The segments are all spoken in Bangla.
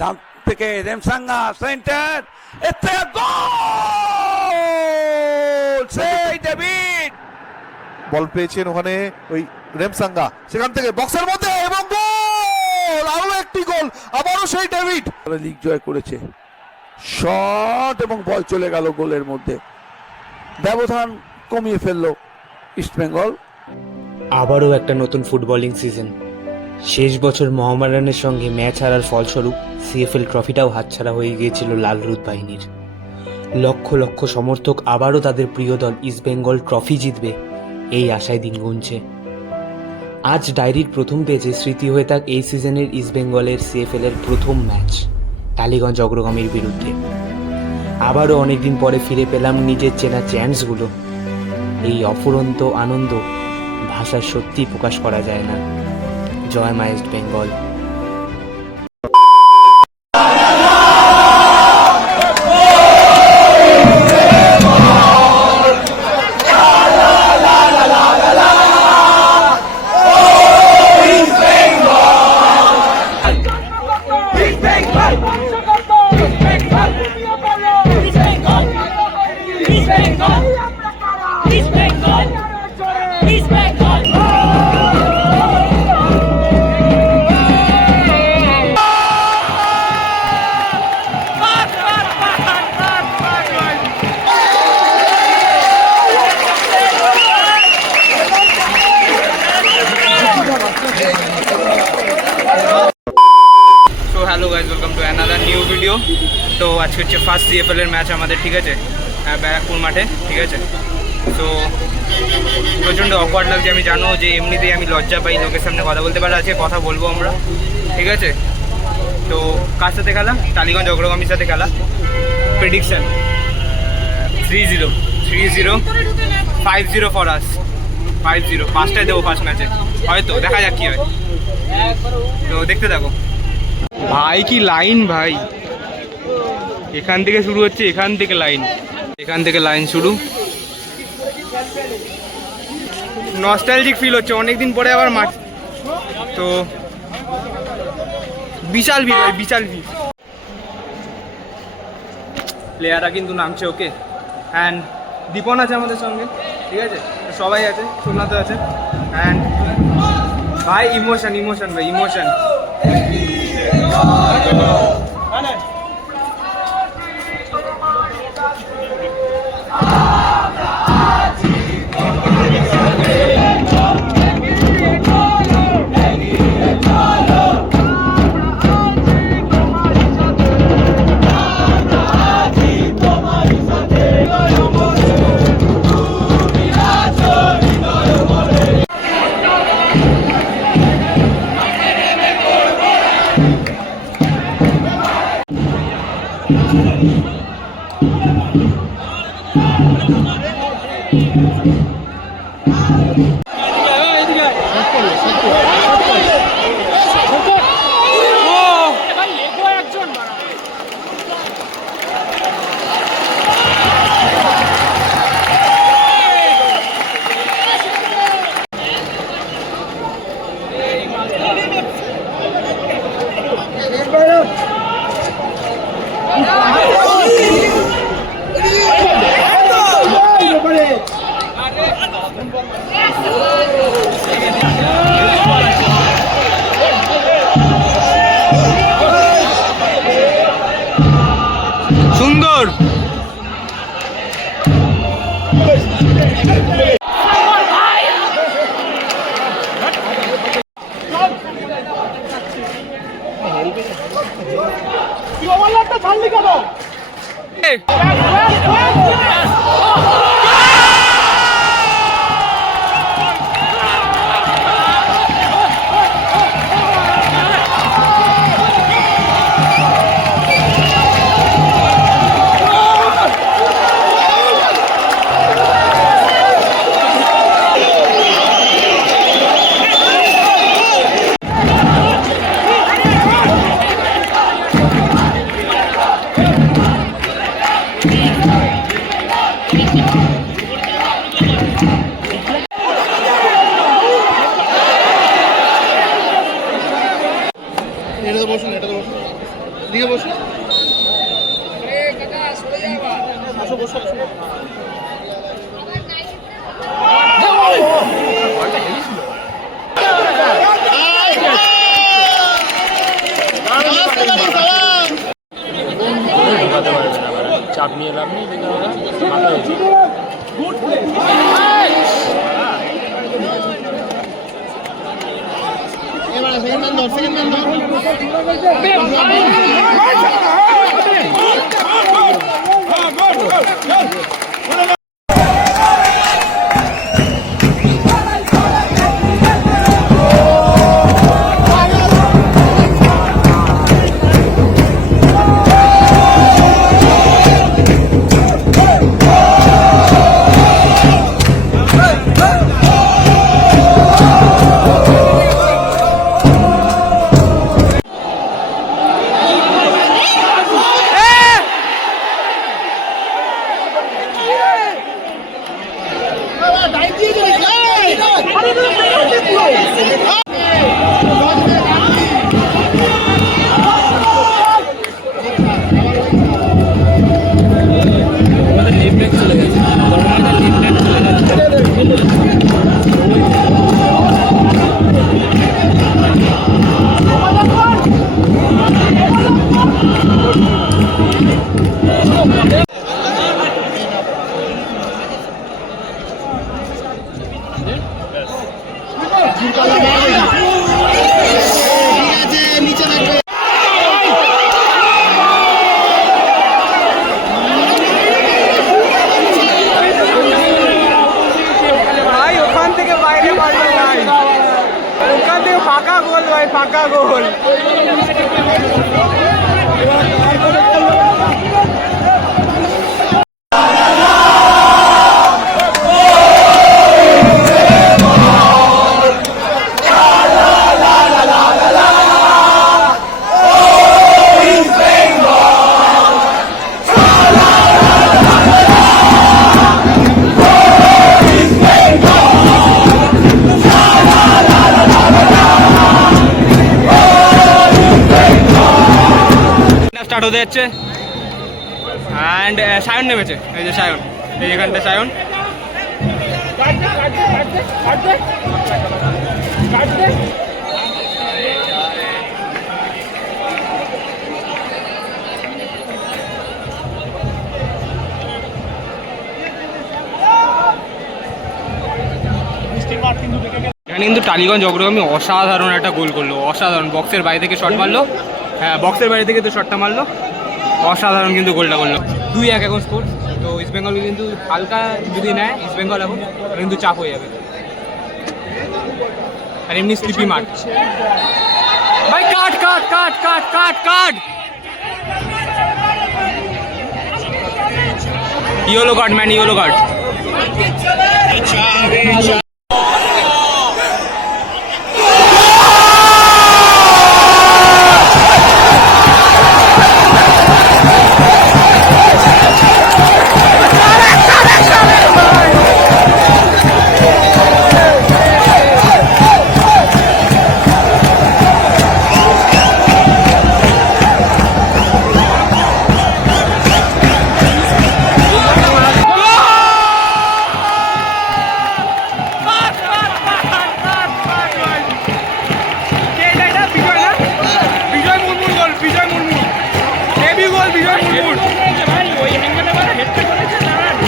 ডান থেকে রেমসাঙ্গা সেন্টার, এতে গোল! সেই ডেভিড বল পেয়েছেন ওখানে ওই রেমসাঙ্গা, সেখান থেকে বক্সের মধ্যে এবং গোল! আরো একটি গোল, আবারও সেই ডেভিড। লিগ জয় করেছে, শট এবং বল চলে গেল গোলের মধ্যে, ব্যবধান কমিয়ে ফেললো ইস্টবেঙ্গল। আবারও একটা নতুন ফুটবলিং সিজন। শেষ বছর মোহামেডানের সঙ্গে ম্যাচ হারার ফলস্বরূপ সিএফএল ট্রফিটাও হাতছাড়া হয়ে গিয়েছিল লাল রুদ বাহিনীর। লক্ষ লক্ষ সমর্থক আবারও তাদের প্রিয় দল ইস্টবেঙ্গল ট্রফি জিতবে এই আশায় দিন গুনছে। আজ ডায়েরির প্রথম পেজে স্মৃতি হয়ে থাক এই সিজনের ইস্টবেঙ্গলের সিএফএল এর প্রথম ম্যাচ টালিগঞ্জ অগ্রগামীর বিরুদ্ধে। আবারও অনেকদিন পরে ফিরে পেলাম নিজের চেনা চ্যান্সগুলো। এই অফুরন্ত আনন্দ ভাষায় সত্যি প্রকাশ করা যায় না। জয় মা east Bengal. Hello guys, welcome to another new video. তো আজকে হচ্ছে ফার্স্ট সিএফএল এর ম্যাচ আমাদের, ঠিক আছে, ব্যারাকপুর মাঠে, ঠিক আছে। তো প্রচণ্ড অকওয়ার্ড লাগছে, আমি জানো যে এমনিতেই আমি লজ্জা পাই লোকের সামনে কথা বলতে পারি, আজকে কথা বলবো আমরা, ঠিক আছে। তো কার সাথে খেলা? টালিগঞ্জ অগ্রগামীর সাথে খেলা। প্রেডিকশন 3-0 5-0 ফর আস, 5-0, 5টায় দেবো ফার্স্ট ম্যাচে, হয়তো দেখা যাক কী হয়। তো দেখতে থাকো ভাই, কি লাইন ভাই, এখান থেকে শুরু হচ্ছে, এখান থেকে লাইন শুরু। নস্টালজিক ফিল হচ্ছে, অনেকদিন পরে আবার মাঠ। তো বিশাল ভিড় ভাই, বিশাল ভিড়। প্লেয়াররা কিন্তু নামছে, ওকে। অ্যান্ড দীপন আছে আমাদের সঙ্গে, ঠিক আছে, সবাই আছে, সোমনাথ আছে। অ্যান্ড ভাই ইমোশন ভাই, ইমোশন। সুন্দর। চাপ নিয়ে লাভ নেই, মাথা হয়েছে। ভাই ওখান থেকে বাইরে মারলো ভাই, ওখান থেকে পাকা গোল ভাই, পাকা গোল। স্টার্ট হতে যাচ্ছে অ্যান্ড সায়ন নেমেছে, এই যে সায়ন, এই এখানটা সায়ন। এখানে কিন্তু টালিগঞ্জ অগ্রগামী অসাধারণ একটা গোল করলো, অসাধারণ। বক্সের বাইরে থেকে শট মারলো, হ্যাঁ বক্সের বাইরে থেকে তো শটটা মারলো, অসাধারণ কিন্তু গোলটা করলো। 2-1 এখন স্কোর। তো ইস্ট বেঙ্গল কিন্তু হালকা যদি নেয় ইস্ট বেঙ্গল এখন কিন্তু চাপ হয়ে যাবে, আর এমনি স্লিপি মাঠ ভাই। Cut cut cut cut cut cut, yellow card man, yellow card.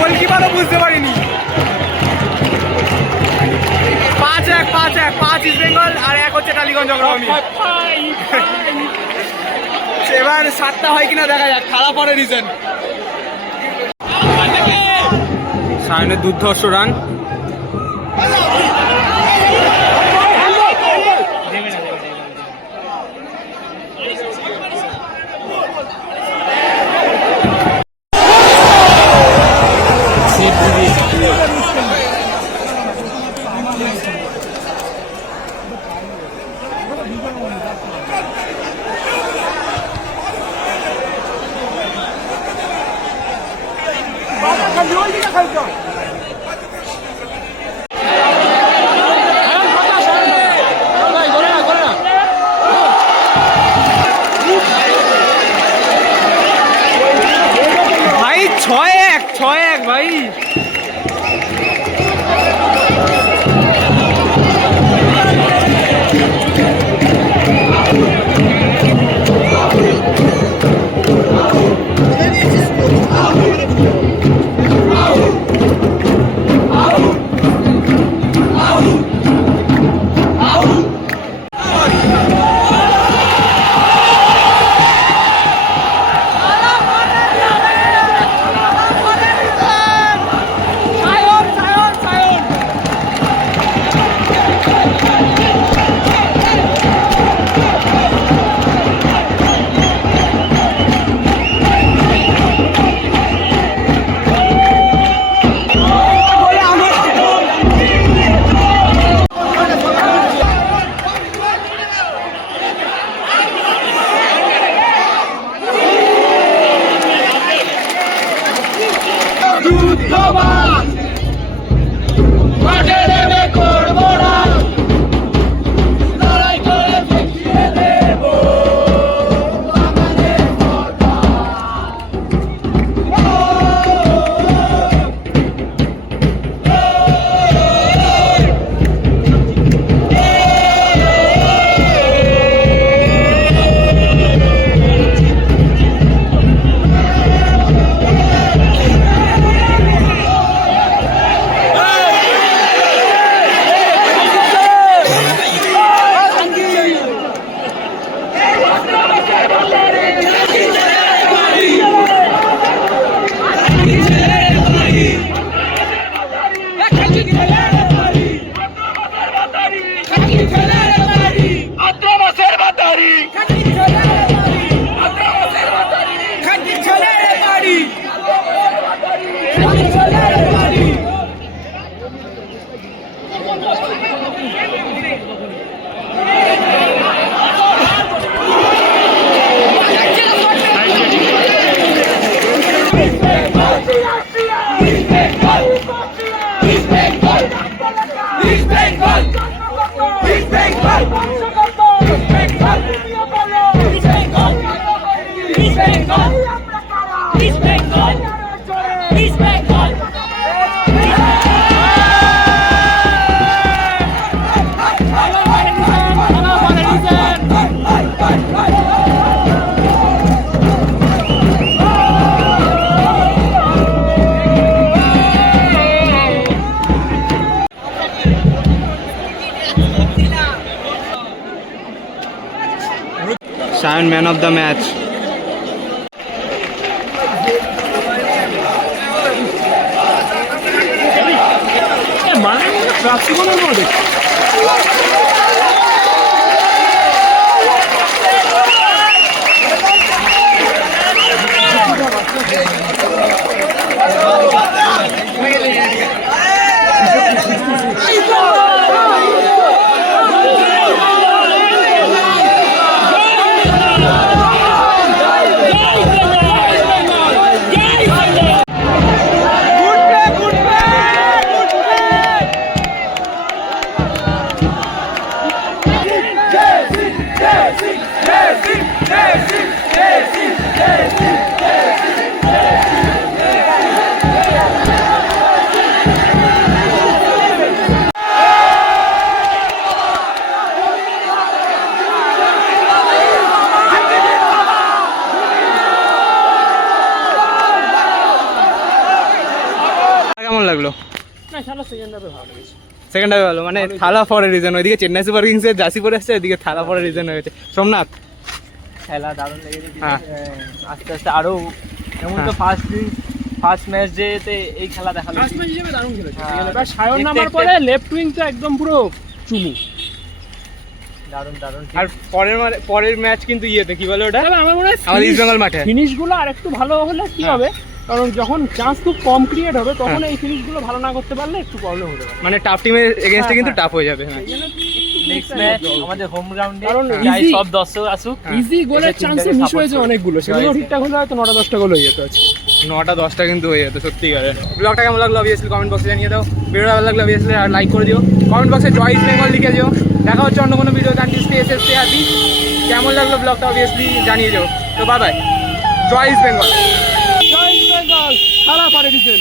গোলকিপারও বুঝতে পারিনি। 5 ইস্ট বেঙ্গল আর 1 হচ্ছে টালিগঞ্জ অগ্রগামী। এবার 7টা হয় কিনা দেখা যাক, খারাপ পরে রিজন। সায়নের দুর্ধর্ষ রান। 6-1 ভাই। Sayan, man of the match. কেমন লাগলো? না খেলা সেকেন্ড হাফে ভালো লেগেছে। সেকেন্ড হাফে ভালো, মানে থালা ফর এ রিজন। ওইদিকে চেন্নাই সুপার কিংসের জার্সি পরে আসছে, এদিকে থালা ফর এ রিজন হয়েছে। সোমনাথ, খেলা দারুণ লেগেছে। হ্যাঁ। আস্তে আস্তে আরো এমন তো ফার্স্ট ম্যাচ ডেতে এই খেলা দেখালো। ফার্স্ট ম্যাচ হিসেবে দারুণ খেলেছে। হ্যাঁ। এবার সায়ন দেখতে নামার দেখতে- পরে লেফট উইং তো একদম পুরো চুমু। দারুণ আর পরের ম্যাচ কিন্তু ইয়েতে কি বলে ওটা, তবে আমার মনে হয় আমাদের ইস্ট বেঙ্গল মাঠে। ফিনিশগুলো আর একটু ভালো হলে কি হ্যাঁ। হবে, কারণ যখন চান্স খুব কম ক্রিয়েট হবে তখন এই ফিনিশগুলো ভালো না করতে পারলে একটু প্রবলেম হতে পারে। মানে টাফ টিমের এগেইনস্টে হ্যাঁ, কিন্তু হ্যাঁ। টাফ হয়ে যাবে। হ্যাঁ, এই জন্য একটু নেক্সট বুঝতে ম্যাচ হবে। আমাদের হোম গ্রাউন্ডে, কারণ চাই easy- সব দর্শক আসুক। ইজি গোলের এসে চান্সে টিমটাকে মিস support হয়েছে করুক। অনেকগুলো, সেগুলো Right. ঠিকঠাক হলে হয়তো 9টা-10টা গোল হয়ে যেত আজকে। 9টা-10টা কিন্তু হয়ে যেত সত্যিকারে। ব্লগটা কেমন লাগলো অবভিয়াসলি কমেন্ট বক্সে জানিয়ে দাও। ভিডিওটা ভালো লাগলো অবভিয়াসলি আর লাইক করে দিও। কমেন্ট বক্সে জয় ইস্ট বেঙ্গল লিখে দিও। দেখা হচ্ছে অন্য কোনো ভিডিও। গান স্টে হ্যাপি। কেমন লাগলো ব্লগটা অবভিয়াসলি জানিয়ে দিও। তো বাই বাই। জয় ইস্ট বেঙ্গল। জয় ইস্ট বেঙ্গল, খেলা পারে ডিসেল